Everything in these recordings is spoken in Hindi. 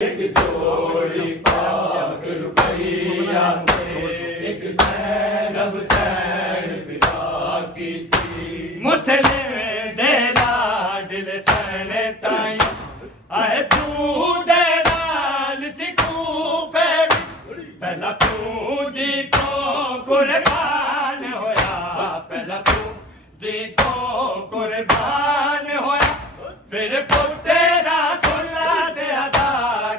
एक जोड़ी पाक रुपैया थे, एक ज़ैनब सैन फिदा की थी। मुस्लिम दे लाडल सैन ताई आए तू दे लाल सिकूफे पहला तू दी तो कुर्बान होया, पहला तू दी तो कुर्बान होया, फिर पुत्रा सुला दे अदा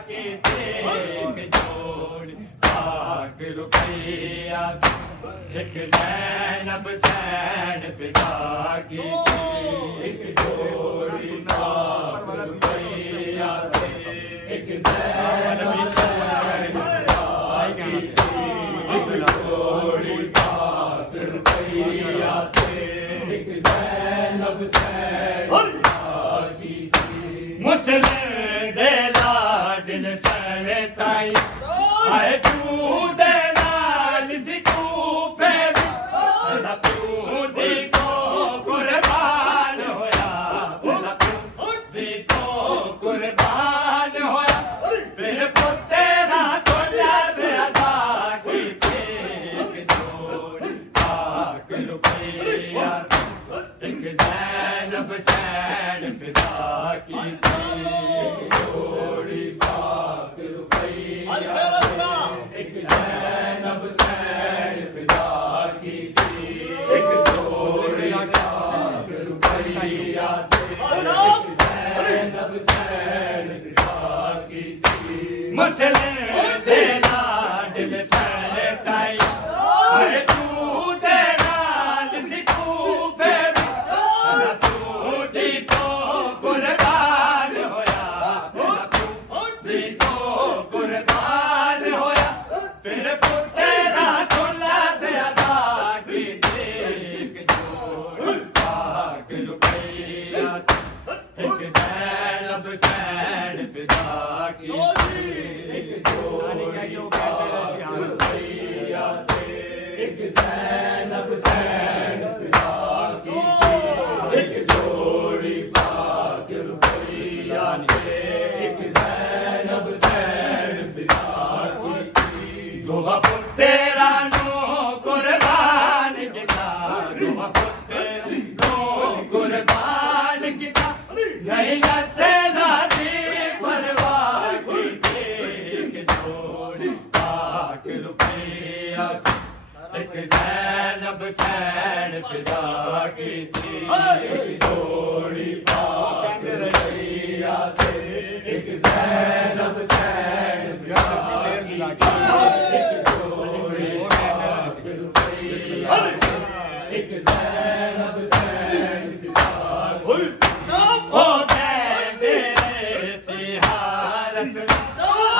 की थी। एक जोड़ी पाक रुपैया एक ज़ैनब सैन फिदा की थी। एक जोड़ी पाक रुपैया थे, एक ज़ैनब सैन फिदा की थी। एक जोड़ी पाक रुपैया थे, एक ज़ैनब सैन फिदा की थी। मुस्लिम दे लाडल सैन ताई आए तू दे लाल सिकूफे पहला तू दी तो कुर्बान होया, पहला तू दी तो कुर्बान होया, फिर पुत्रा सुला दे अदा की थी। एक जोड़ी पाक रुपैया एक ज़ैनब सैन फिदा की थी। जोड़ी पाक रुपैया थे, एक ज़ैनब सैन फिदा की थी। एक जोड़ी पाक रुपैया थे, एक ज़ैनब सैन फिदा की थी। मुस्लिम दे लाडल सैन ताई आए तू दे लाल सिकूफे पहला तू दी तो कुर्बान होया, पहला तू दी तो कुर्बान होया, फिर पुत्रा सुला दे अदा की थी। एक जोड़ी पाक रुपैया एक ज़ैनब सैन फिदा की थी। एक जोड़ी पाक रुपैया थे, एक ज़ैनब सैन फिदा की थी। एक जोड़ी पाक रुपैया थे, एक ज़ैनब सैन फिदा की थी। दुआ पुत्रा नो कुर्बान किता, दुआ पुत्रा नो कुर्बान किता, नहीं से नादी परवाह की थी। एक जोड़ी पाक रुपैया एक ज़ैनब सैन फिदा की थी। एक जोड़ी पाक रुपैया थे, एक ज़ैनब सैन फिदा की थी। एक जोड़ी पाक रुपैया थे, एक ज़ैनब सैन फिदा की थी। ओ दे सिहारस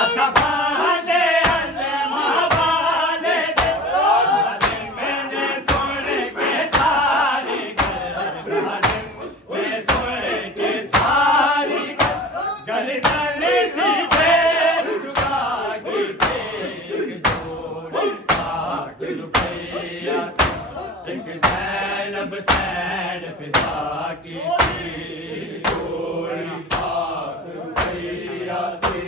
असबाले अलमावाले दे, मैंने सुन के सारी मैं सुन के सारी गल सी फेर जुदा की थी। एक जोड़ी पाक रुपैया एक ज़ैनब सैन फिदा की थी। जोड़ी पाक रुपैया थे,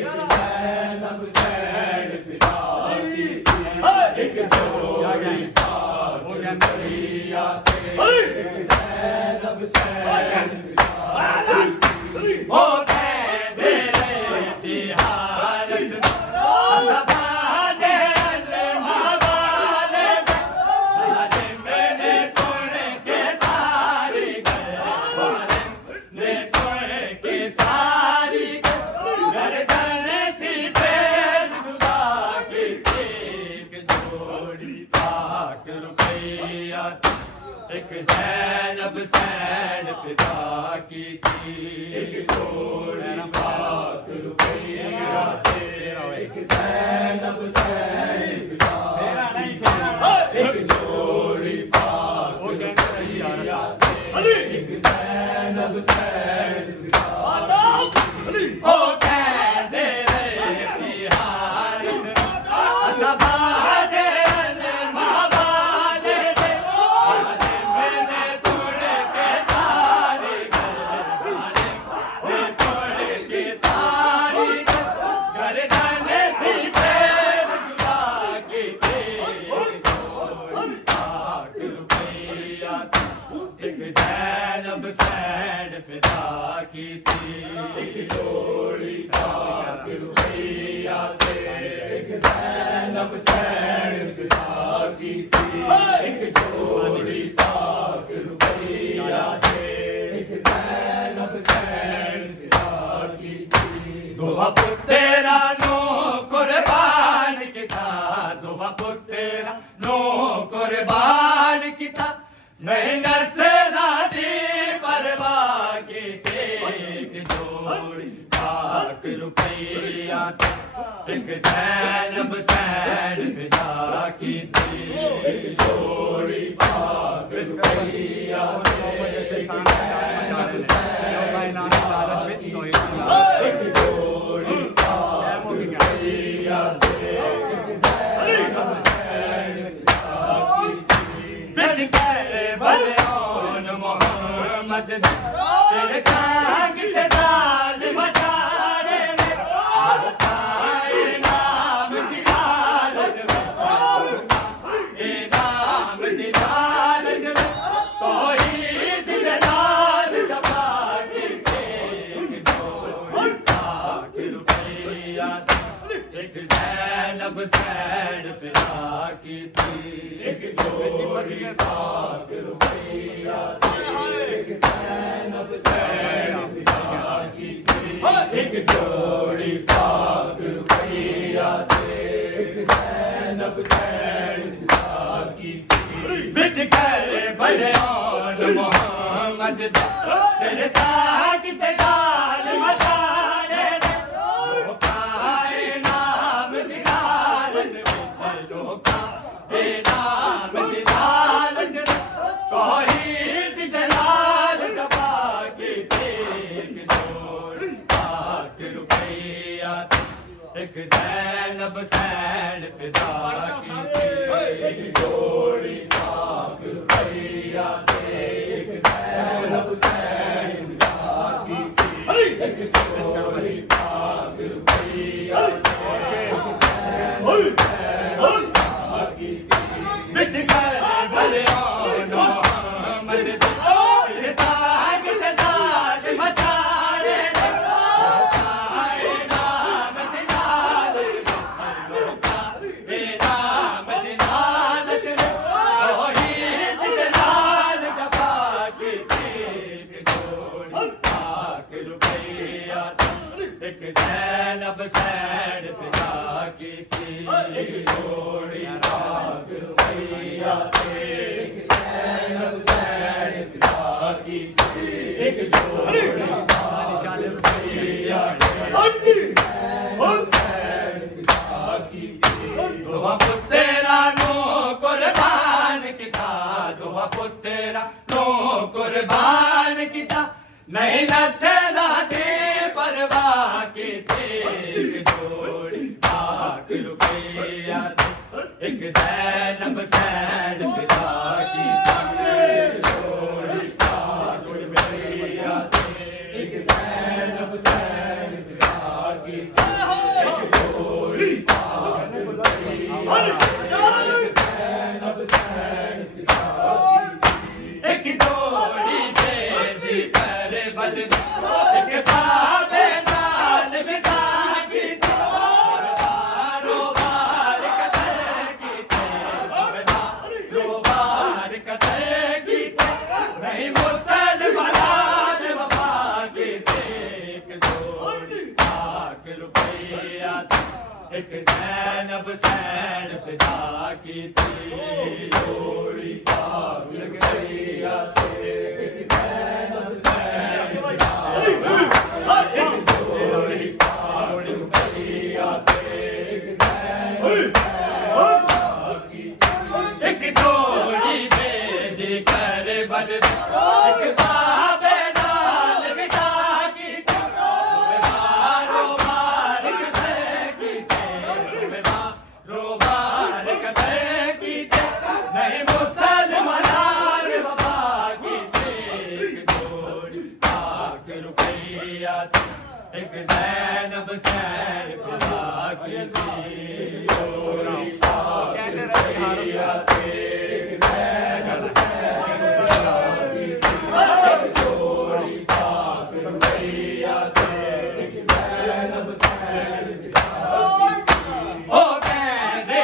एक ज़ैनब सैन फिदा की थी। एक जोड़ी पाक रुपैया थे, एक ज़ैनब सैन फिदा की थी। ओ दे सिहारस असबाले अलमावाले दे, मैंने सुन के सारी ने सुन के सारी गर्दन सी फेर जुदा की थी। एक जोड़ी पाक रुपैया एक ज़ैनब सैन फिदा की थी। एक जोड़ी पाक रुपैया थे, एक ज़ैनब सैन फिदा की थी। एक जोड़ी पाक रुपैया थे, एक ज़ैनब सैन फिदा की थी। ओ कहते सिहारस असबाले अलमावाले दे, मैंने सुन के सारी ने सुन के सारी ज़ैनब सैन फिदा की थी, एक जोड़ी पाक रुपैया थे, एक ज़ैनब सैन फिदा की थी। दो बापू तेरा नो कुर्बान की था, दो बापू तेरा नो कुर्बान की था, नहीं नसला दी परवाह की थे, एक जोड़ी पाक रुपैया थे, एक ज़ैनब सैन फिदा की थी, एक जोड़ी पाक रुपैया थे, एक ज़ैनब सैन एक जोड़ी पाक रुपैया थे, एक ज़ैनब सैन फिदा की थी। बिच करे बलियोन मोहम्मद तेरे काग ते दाल मचाड़े ने, ताए नाम दिलालत ए नाम दिलालत तौहीद दिलाल जपा के, एक जोड़ी पाक रुपैया एक ज़ैनब सैन फिदा की थी, एक जोड़ी पाक रुपैया एक ज़ैनब सैन फिदा की थी, एक जोड़ी पाक रुपैया एक ज़ैनब सैन फिदा की थी। बिच करे बलियोन मोहम्मद तेरे साग ते दाल मचाड़े ने, लोकाए नाम दिलालत विच, लोकाए नाम दिलालत तौहीद दिलाल जपा की थी, एक जोड़ी पाक रुपैया एक ज़ैनब सैन फिदा की थी, एक जोड़ी पाक रुपैया एक ज़ैनब सैन फिदा की थी, एक जोड़ी पाक रुपैया एक ज़ैनब सैन फिदा की थी। बिच करे बलियोन मोहम्मद तेरे साग ते दाल मचाड़े ने, लोकाए नाम दिलालत लोकाए नाम दिलालत तौहीद दिलाल जपा की थी, एक जोड़ी पाक रुपैया एक ज़ैनब सैन फिदा की थी, एक जोड़ी पाक रुपैया एक ज़ैनब सैन फिदा की थी, एक जोड़ी पाक रुपैया एक ज़ैनब सैन फिदा की थी। दो बापू तेरा नो कुर्बान की था, दो बापू तेरा नो कुर्बान की था, नहीं नसला दे परवाह की थी, एक जोड़ी पाक रुपैया एक ज़ैनब सैन फिदा की थी, एक जोड़ी पाक रुपैया एक ज़ैनब सैन फिदा की थी, एक जोड़ी पाक रुपैया एक ज़ैनब सैन फिदा की थी। एक जोड़ी भेजी कर बद एक बाबे लाल बिदा की थी, बारो बार कतल की थी, बारो बार कतल की थी, नहीं मुसलमान वफा की थी, एक जोड़ी पाक रुपैया एक ज़ैनब सैन फिदा की थी, जोड़ी पाक रुपैया एक ज़ैनब सैन फिदा एक जोड़ी पाक रुपैया एक ज़ैनब सैन की थी। एक जोड़ी भेजी कर बद एक बाबे लाल बिदा की थी, बारो बार कतल की थी, बारो बार कतल की थी, नहीं मुसलमान वफा की थी, एक जोड़ी पाक रुपैया एक ज़ैनब सैन फिदा की थी, जोड़ी पाक रुपैया एक ज़ैनब सैन फिदा की थी, एक जोड़ी पाक रुपैया एक ज़ैनब सैन फिदा की थी। ओ कहते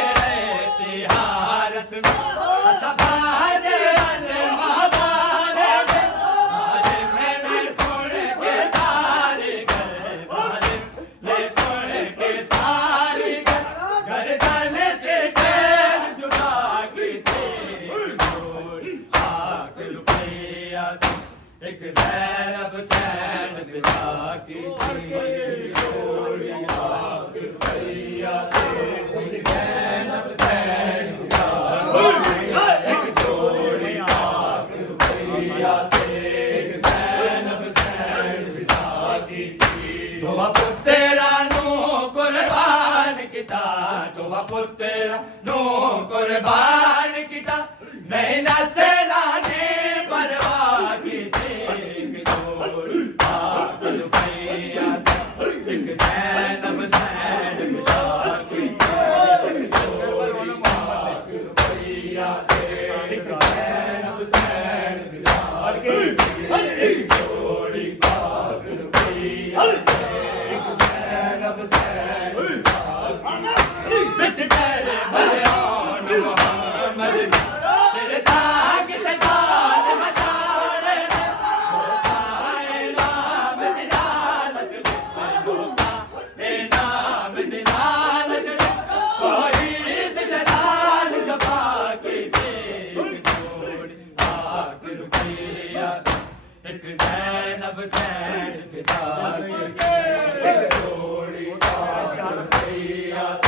किता तो पुत्र नो कुर्बान किता नैना सेना ने परवाह की एक जोड़ी पाक रुपैया एक ज़ैनब सैन मिला की एक जोड़ी पाक रुपैया एक ज़ैनब सैन मिला की एक जोड़ी पाक रुपैया एक ज़ैनब सैन मिला की बिच तेरे बयान मोहम्मद एक ज़ैनब सैन फिदा एक जोड़ी पाक रुपैया